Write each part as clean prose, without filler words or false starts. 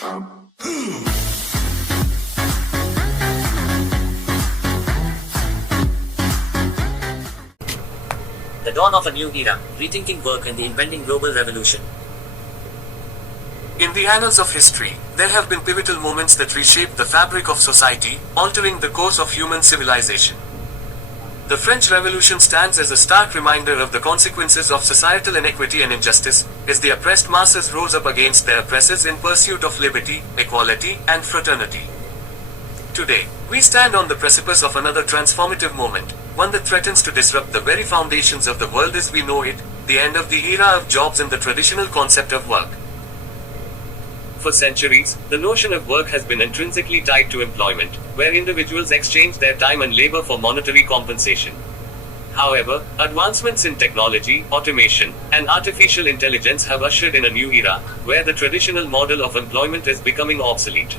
The dawn of a new era, rethinking work and the impending global revolution. In the annals of history, there have been pivotal moments that reshaped the fabric of society, altering the course of human civilization. The French Revolution stands as a stark reminder of the consequences of societal inequity and injustice, as the oppressed masses rose up against their oppressors in pursuit of liberty, equality, and fraternity. Today, we stand on the precipice of another transformative moment, one that threatens to disrupt the very foundations of the world as we know it, the end of the era of jobs and the traditional concept of work. For centuries, the notion of work has been intrinsically tied to employment, where individuals exchange their time and labor for monetary compensation. However, advancements in technology, automation, and artificial intelligence have ushered in a new era, where the traditional model of employment is becoming obsolete.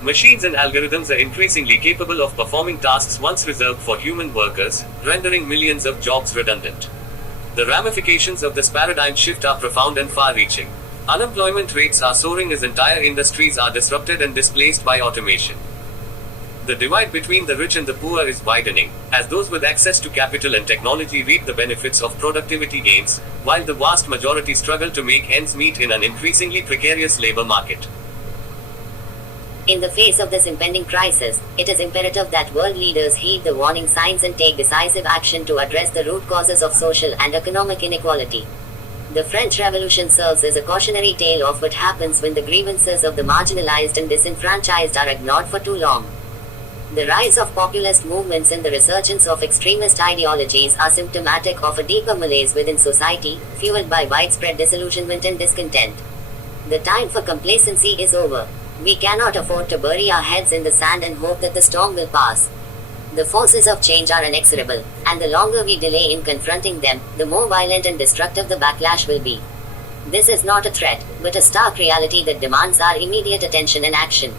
Machines and algorithms are increasingly capable of performing tasks once reserved for human workers, rendering millions of jobs redundant. The ramifications of this paradigm shift are profound and far-reaching. Unemployment rates are soaring as entire industries are disrupted and displaced by automation. The divide between the rich and the poor is widening, as those with access to capital and technology reap the benefits of productivity gains, while the vast majority struggle to make ends meet in an increasingly precarious labor market. In the face of this impending crisis, it is imperative that world leaders heed the warning signs and take decisive action to address the root causes of social and economic inequality. The French Revolution serves as a cautionary tale of what happens when the grievances of the marginalized and disenfranchised are ignored for too long. The rise of populist movements and the resurgence of extremist ideologies are symptomatic of a deeper malaise within society, fueled by widespread disillusionment and discontent. The time for complacency is over. We cannot afford to bury our heads in the sand and hope that the storm will pass. The forces of change are inexorable, and the longer we delay in confronting them, the more violent and destructive the backlash will be. This is not a threat, but a stark reality that demands our immediate attention and action.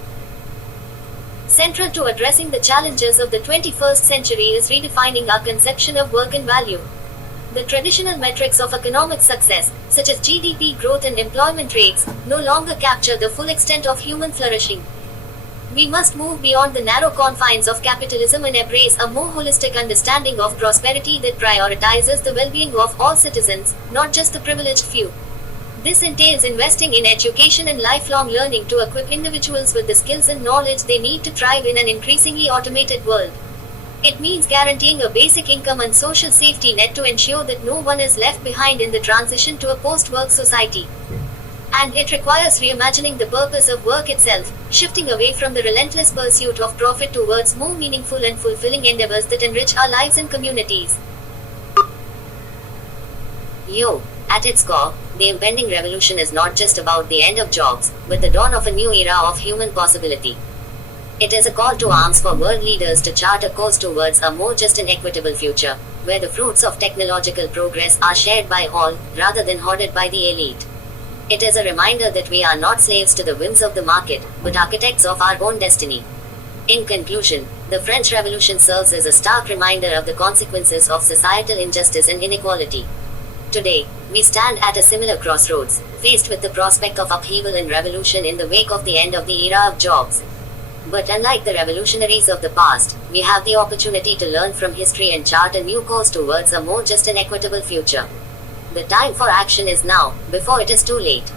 Central to addressing the challenges of the 21st century is redefining our conception of work and value. The traditional metrics of economic success, such as GDP growth and employment rates, no longer capture the full extent of human flourishing. We must move beyond the narrow confines of capitalism and embrace a more holistic understanding of prosperity that prioritizes the well-being of all citizens, not just the privileged few. This entails investing in education and lifelong learning to equip individuals with the skills and knowledge they need to thrive in an increasingly automated world. It means guaranteeing a basic income and social safety net to ensure that no one is left behind in the transition to a post-work society. And it requires reimagining the purpose of work itself, shifting away from the relentless pursuit of profit towards more meaningful and fulfilling endeavors that enrich our lives and communities. At its core, the impending revolution is not just about the end of jobs, but the dawn of a new era of human possibility. It is a call to arms for world leaders to chart a course towards a more just and equitable future, where the fruits of technological progress are shared by all, rather than hoarded by the elite. It is a reminder that we are not slaves to the whims of the market, but architects of our own destiny. In conclusion, the French Revolution serves as a stark reminder of the consequences of societal injustice and inequality. Today, we stand at a similar crossroads, faced with the prospect of upheaval and revolution in the wake of the end of the era of jobs. But unlike the revolutionaries of the past, we have the opportunity to learn from history and chart a new course towards a more just and equitable future. The time for action is now, before it is too late.